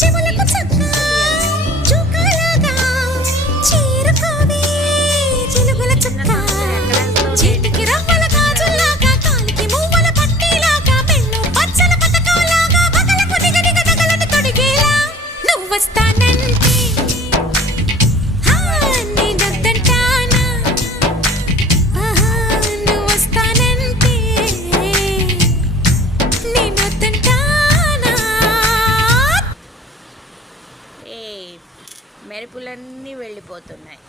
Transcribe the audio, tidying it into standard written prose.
చెవులకు చక్క చుక్కలాగా చేరుకోవే చిలుగుల చుక్క చేతికి రవ్వల గాజుల్లాగా కాలికి మువ్వల పట్టీలాగా పెన్ను పచ్చల పతకంలాగా పగలకు దిగదిగ తగలని తొడిగేలా నువ్వు వస్తానంటే నేనొద్దంటానా నువ్వు వస్తానంటే నేనొద్దంటానా మెరుపులన్నీ వెళ్ళిపోతున్నాయి.